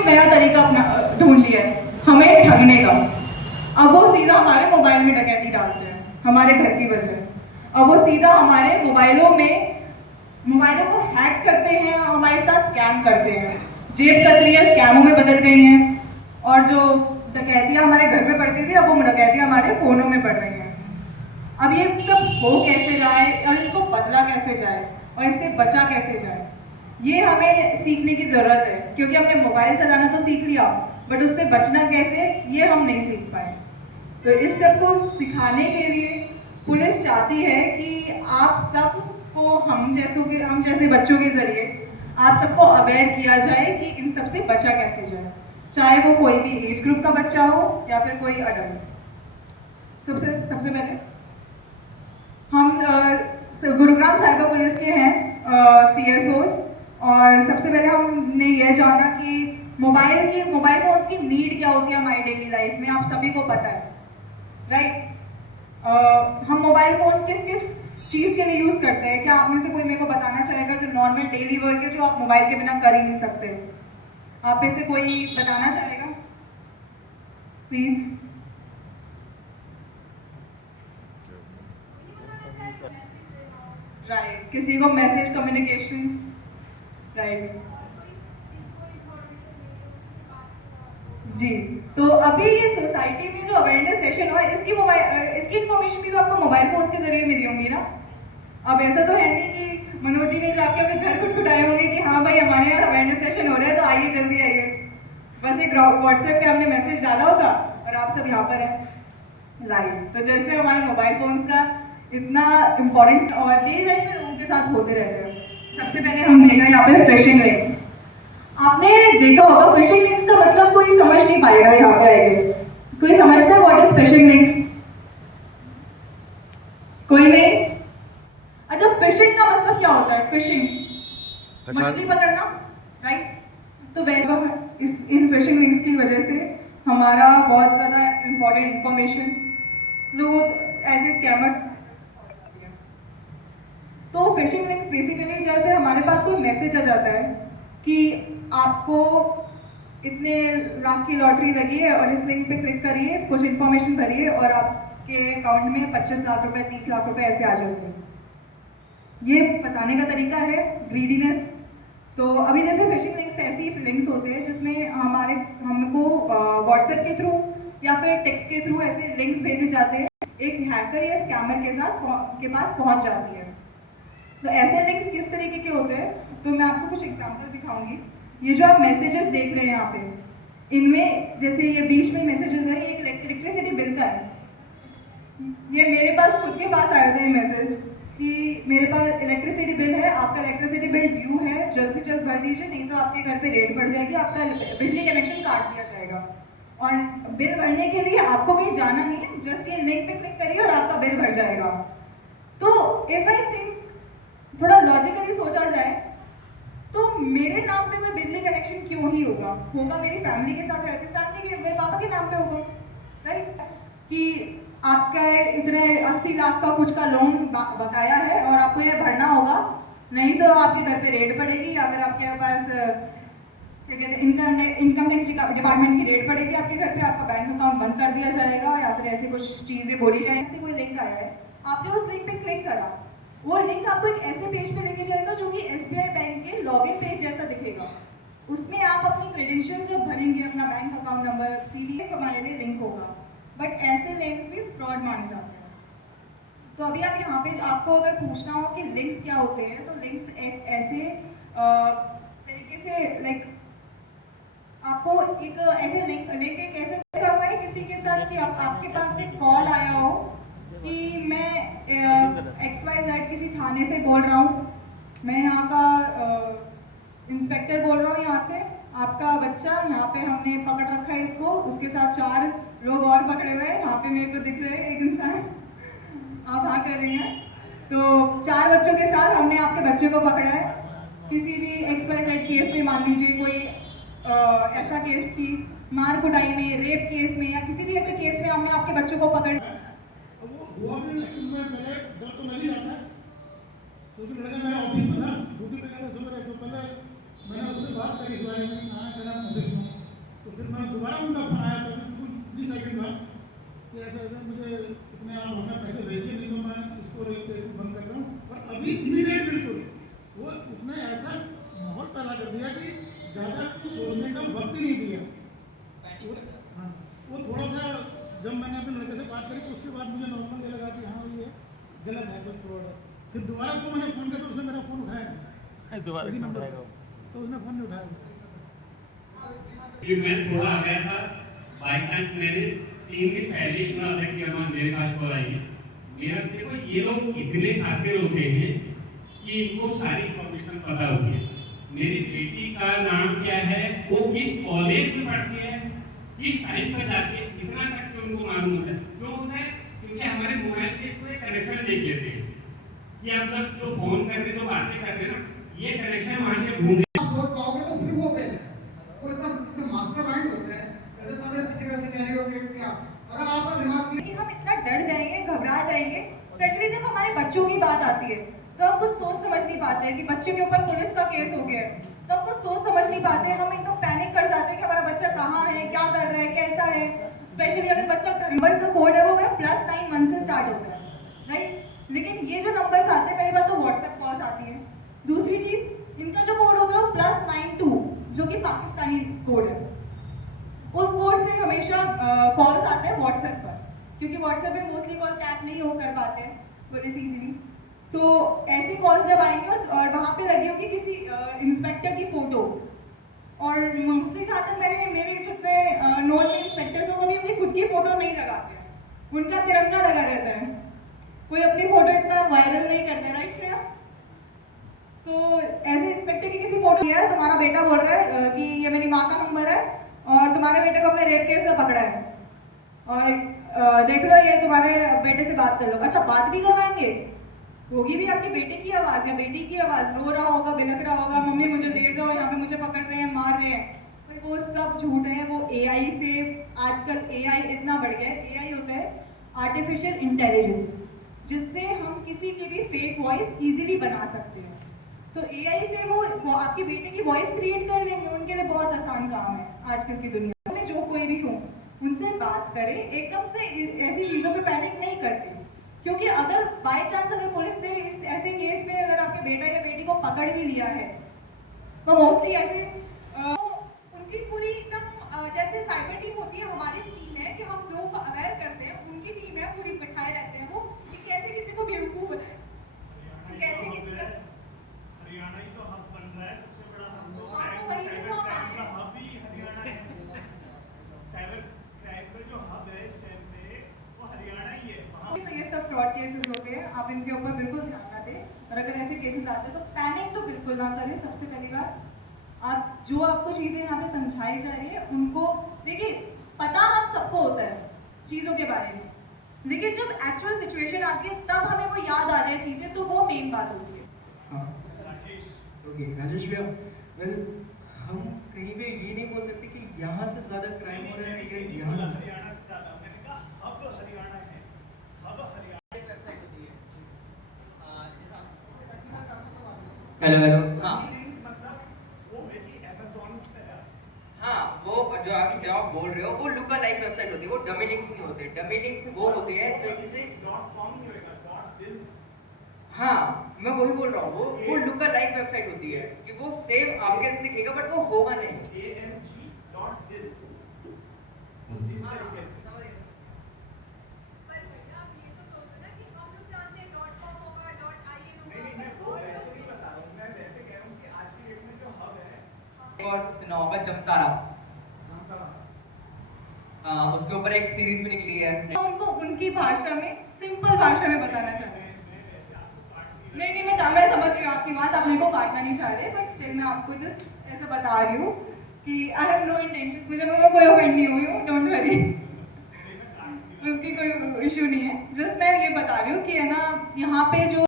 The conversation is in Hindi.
एक नया तरीका अपना ढूंढ लिया है हमें ठगने का। अब वो सीधा हमारे मोबाइल में डकैती डालते हैं हमारे घर की वजह। अब वो सीधा हमारे मोबाइलों को हैक करते हैं और हमारे साथ स्कैम करते हैं। जेब कतरियाँ स्कैमों में बदल गई हैं और जो डकैतियाँ हमारे घर में पड़ती थी अब वो डकैतियाँ हमारे फ़ोनों में पड़ रही हैं। अब ये सब हो कैसे जाए और इसको बदला कैसे जाए और इससे बचा कैसे जाए, ये हमें सीखने की ज़रूरत है। क्योंकि हमने मोबाइल चलाना तो सीख लिया बट उससे बचना कैसे ये हम नहीं सीख पाए। तो इस सब को सिखाने के लिए पुलिस चाहती है कि आप सबको हम जैसे बच्चों के ज़रिए आप सबको अवेयर किया जाए कि इन सब से बचा कैसे जाए, चाहे वो कोई भी एज ग्रुप का बच्चा हो या फिर कोई अडल्ट। सबसे पहले हम गुरुग्राम साइबर पुलिस के हैं CSOs, और सबसे पहले हमने ये जाना कि मोबाइल फोन्स की नीड क्या होती है हमारी डेली लाइफ में, आप सभी को पता है राइट। हम मोबाइल फोन किस किस चीज़ के लिए यूज़ करते हैं, क्या आप में से कोई मेरे को बताना चाहेगा जो नॉर्मल डेली वर्क है जो आप मोबाइल के बिना कर ही नहीं सकते? आप में से कोई बताना चाहेगा प्लीज? राइट, किसी को मैसेज कम्युनिकेशन, राइट जी। तो अभी ये सोसाइटी में जो अवेयरनेस सेशन हुआ है इसकी इन्फॉर्मेशन भी तो आपको मोबाइल फोन्स के जरिए मिली होंगी ना। अब ऐसा तो है नहीं कि मनोज जी ने जाके अपने घर खुटखुटाए होंगे कि हाँ भाई हमारे यहाँ अवेयरनेस सेशन हो रहा है तो आइए जल्दी आइए। बस एक व्हाट्सएप पे हमने मैसेज डाला होगा और आप सब यहाँ पर हैं लाइव। तो जैसे हमारे मोबाइल फोन्स का इतना इम्पोर्टेंट और डेली लाइफ में लोगों के साथ होते रहते हैं। सबसे पहले हम देख रहे हैं यहाँ पे फिशिंग लिंक्स। आपने देखा होगा फिशिंग लिंक्स का मतलब कोई समझ नहीं पाएगा यहाँ पे आई गेस। कोई समझता है व्हाट इज फिशिंग लिंक्स? कोई नहीं? अच्छा, फिशिंग का मतलब क्या होता है? फिशिंग मछली पकड़ना, राइट? तो वैसे इन फिशिंग लिंक्स की वजह से हमारा बहुत ज़्यादा इंपॉर्टेंट इंफॉर्मेशन लोग ऐसे स्कैमर्स। तो फिशिंग लिंक्स बेसिकली जैसे हमारे पास कोई मैसेज आ जाता है कि आपको इतने लाख की लॉटरी लगी है और इस लिंक पे क्लिक करिए, कुछ इन्फॉर्मेशन भरिए और आपके अकाउंट में 25 लाख रुपए 30 लाख रुपए ऐसे आ जाते हैं। ये फंसाने का तरीका है, ग्रीडीनेस। तो अभी जैसे फिशिंग लिंक्स ऐसी लिंक्स होते हैं जिसमें हमको व्हाट्सएप के थ्रू या फिर टेक्स्ट के थ्रू ऐसे लिंक्स भेजे जाते हैं, एक हैकर या स्कैमर के पास पहुंच जाती है। तो ऐसे लिंक्स किस तरीके के होते हैं तो मैं आपको कुछ एग्जांपल्स दिखाऊंगी। ये जो आप मैसेजेस देख रहे हैं यहाँ पे, इनमें जैसे ये बीच में मैसेजेस है, ये इलेक्ट्रिसिटी बिल का है। ये मेरे पास खुद के पास आया था ये मैसेज कि मेरे पास इलेक्ट्रिसिटी बिल है, आपका इलेक्ट्रिसिटी बिल ड्यू है, जल्द से जल्द भर दीजिए नहीं तो आपके घर पे रेड पड़ जाएगी, आपका बिजली कनेक्शन काट दिया जाएगा। और बिल भरने के लिए आपको कहीं जाना नहीं है, जस्ट ये लिंक पे क्लिक करिए और आपका बिल भर जाएगा। तो इफ आई थिंक थोड़ा लॉजिकली सोचा जाए तो मेरे नाम पे कोई बिजली कनेक्शन क्यों ही होगा? मेरी फैमिली के साथ रहती फैमिली के मेरे पापा के नाम पे होगा, राइट? कि आपका इतने 80 लाख का कुछ का लोन बकाया है और आपको ये भरना होगा, नहीं तो आपके घर पे रेड पड़ेगी या फिर आपके पास क्या कहते हैं इनकम टैक्स डिपार्टमेंट की रेड पड़ेगी आपके घर पे, आपका बैंक अकाउंट बंद कर दिया जाएगा या फिर ऐसी कुछ चीज़ें बोली जाएंगी। ऐसे कोई लिंक आया है, आपने उस लिंक पे क्लिक करा, वो लिंक आपको एक ऐसे पेज पे लेके जाएगा जो कि SBI बैंक के लॉगिन पेज जैसा दिखेगा। उसमें आप अपनी क्रेडेंशियल्स जब भरेंगे, अपना बैंक अकाउंट नंबर CVV हमारे लिए लिंक होगा। बट ऐसे लिंक्स भी फ्रॉड माने जाते हैं। तो अभी आप यहाँ पे आपको अगर पूछना हो कि लिंक्स क्या होते हैं तो लिंक्स एक ऐसे तरीके से लाइक आपको एक ऐसे लिंक एक ऐसे हुआ है किसी के साथ कि आपके पास एक कॉल आया हो कि मैं XYZ किसी थाने से बोल रहा हूँ, मैं यहाँ का इंस्पेक्टर बोल रहा हूँ यहाँ से, आपका बच्चा यहाँ पे हमने पकड़ रखा है इसको, उसके साथ 4 लोग और पकड़े हुए हैं, यहाँ पे मेरे को दिख रहे हैं एक इंसान, आप हाँ कर रही हैं। तो 4 बच्चों के साथ हमने आपके बच्चे को पकड़ा है किसी भी XYZ केस में, मान लीजिए कोई ऐसा केस की मार कुटाई में, रेप केस में या किसी भी ऐसे केस में हमने आपके बच्चों को पकड़ हुआ भी लेकिन मैं मेरे डर तो लग ही जाता है क्योंकि लड़का मेरा ऑफिस में था, ड्यूटी पे गया था सुबह, तो पहले मैंने उससे बात करी इस बारे में, आना करा ऑफिस में सोचने का वक्त ही नहीं दिया। हाँ, वो थोड़ा सा जब मैंने अपने लड़के से बात करी तो उसके बाद मुझे नॉर्मल ये लगा कि हाँ ये गलत है, कुछ फ्रॉड है। फिर दोबारा उसको मैंने फ़ोन किया तो उसने मेरा फ़ोन उठाया नहीं। दोबारा इसी कौन नंबर उठाएगा? पर। तो उसने फ़ोन नहीं उठाया। कि मैं थोड़ा आ गया था, बाई चांस मैंने 3 दिन पहले सुना था कि हमारे मेरे पास कॉल आई है। मेरा देखो ये लोग इतने शातिर होते हैं कि इनको सारी इन्फॉर्मेशन पता होती है। मेरी बेटी का नाम क्या है, वो किस कॉलेज में पढ़ती है, किस टाइम पर जाती है, इतना तक कि उनको मालूम होता है। क्यों होता है? क्योंकि हमारे मोबाइल से कोई कनेक्शन देख लेते हैं कि हम सब जो फोन कर रहे, जो बातें कर रहे हैं ना, ये कनेक्शन वहाँ से ढूंढ आप सोच पाओगे तो फिर वो फेल है। वो इतना मास्टरमाइंड होता है, जैसे मैंने किसी का सिनेरियो क्रिएट किया, अगर आपका दिमाग लेकिन हम इतना डर जाएंगे, घबरा जाएंगे, स्पेशली जब हमारे बच्चों की बात आती है तो हम कुछ सोच समझ नहीं पाते हैं कि बच्चों के ऊपर पुलिस का केस हो गया है, तो हम कुछ सोच समझ नहीं पाते, हम एकदम पैनिक कर जाते हैं कि हमारा बच्चा कहाँ है, क्या कर रहा है, कैसा है। स्पेशली अगर बच्चा नंबर का कोड है वो +91 से स्टार्ट होता है, राइट। लेकिन ये जो नंबर्स आते हैं, पहली बात तो व्हाट्सएप कॉल्स आती है, दूसरी चीज इनका जो कोड होता है वो +92 जो कि पाकिस्तानी कोड है, उस कोड से हमेशा कॉल्स आते हैं व्हाट्सएप पर, क्योंकि व्हाट्सएप पे मोस्टली कॉल टैप नहीं हो कर पाते हैं पुलिस इजीली। सो ऐसे कॉल्स जब आएंगे और वहाँ पे लगी होगी किसी इंस्पेक्टर की फोटो, और मोस्टली जहाँ तक मेरे जितने नॉन में इंस्पेक्टर्स हो कभी अपनी खुद की फोटो नहीं लगाते हैं, उनका तिरंगा लगा रहता है, कोई अपनी फोटो इतना वायरल नहीं करता, राइट श्रेया। सो ऐसे इंस्पेक्टर की किसी फोटो है, तुम्हारा बेटा बोल रहा है कि ये मेरी माँ का नंबर है और तुम्हारे बेटे को अपने रेप केस में पकड़ा है और देख लो ये तुम्हारे बेटे से बात कर लो। अच्छा, बात भी करवाएंगे, होगी भी आपके बेटे की आवाज़ या बेटी की आवाज़, रो रहा होगा, बिलख रहा होगा, मम्मी मुझे ले जाओ, यहाँ पे मुझे पकड़ रहे हैं, मार रहे हैं, पर वो सब झूठ है। वो एआई से, आजकल एआई इतना बढ़ गया है, एआई होता है आर्टिफिशियल इंटेलिजेंस, जिससे हम किसी की भी फेक वॉइस इजीली बना सकते हैं। तो एआई से वो आपके बेटे की वॉइस क्रिएट कर लेंगे, उनके लिए बहुत आसान काम है आजकल की दुनिया में। जो कोई भी हो उनसे बात करें, एकदम से ऐसी चीज़ों पे पैनिक नहीं करते, क्योंकि अगर बाय चांस अगर पुलिस ने इस ऐसे केस में अगर आपके बेटा या बेटी को पकड़ भी लिया है तो मोस्टली ऐसे उनकी पूरी एकदम जैसे साइबर टीम होती है, हमारी टीम है कि हम लोगों को अवेयर करते हैं, उनकी टीम है पूरी बिठाए रहते हैं वो कि कैसे किसी को बेवकूफ़ बनाए, कैसे किसी का हरियाणा ही तो हब बन रहा है, सबसे बड़ा हब तो हाँ, तो वही से तो हम साइबर क्राइम का आए। हब ही हरियाणा है। साइबर क्राइम का जो हब है इस टाइम पे वो हरियाणा ही है। वहाँ तो ये सब फ्रॉड केसेस होते हैं, आप इनके ऊपर बिल्कुल ध्यान ना दें, और अगर ऐसे केसेस आते हैं तो पैनिक तो बिल्कुल ना करें। सबसे पहली बात, आप जो आपको चीज़ें यहाँ पे समझाई जा रही है उनको देखिए, पता हम सबको होता है चीज़ों के बारे में, लेकिन जब एक्चुअल सिचुएशन आती है तब हमें वो याद आ जाए चीज़ें, तो वो मेन बात होती है। हाँ, राजेश ओके राजेश भैया, वेल हम कहीं पे ये नहीं बोल सकते कि यहाँ से ज़्यादा क्राइम हो रहा है या यहाँ से। हरियाणा से ज्यादा, मैंने कहा हब हरियाणा है, हब हरियाणा। हेलो हाँ मतलब वो है कि Amazon की तरह। हाँ, वो जो आप बोल रहे हो वो लुक अलाइक वेबसाइट होती है, वो डमी लिंक्स नहीं होते। डमी लिंक्स वो होते हैं तो जैसे .com नहीं होगा, .biz। हाँ, मैं वही बोल रहा हूँ, वो लुक अलाइक वेबसाइट होती है कि वो सेम आपके जैसे दिखेगा बट वो होगा नहीं। AMG.biz इस तरीके से। पर भैया आप ये तो सोचो ना कि हम लोग जानते हैं .com होगा, .in नहीं, मैं वो होगा, वैसे नहीं बता रहा हूँ, मैं वैसे कह रहा हूँ कि आज की डेट में जो हब है और सुना होगा जमतारा, उसके ऊपर एक सीरीज भी निकली है। मैं उनको उनकी भाषा में, सिंपल भाषा में बताना चाहती हूँ। नहीं, मैं समझ रही हूँ आपकी बात, आप मेरे को काटना नहीं चाह रहे, बट स्टिल मैं आपको जस्ट ऐसा बता रही हूँ कि आई हैव नो इंटेंशंस, मुझे कोई ऑफेंड नहीं हुई हूँ, डोंट वरी, उसकी कोई इशू नहीं है। जस्ट मैं ये बता रही हूँ कि है ना, यहाँ पे जो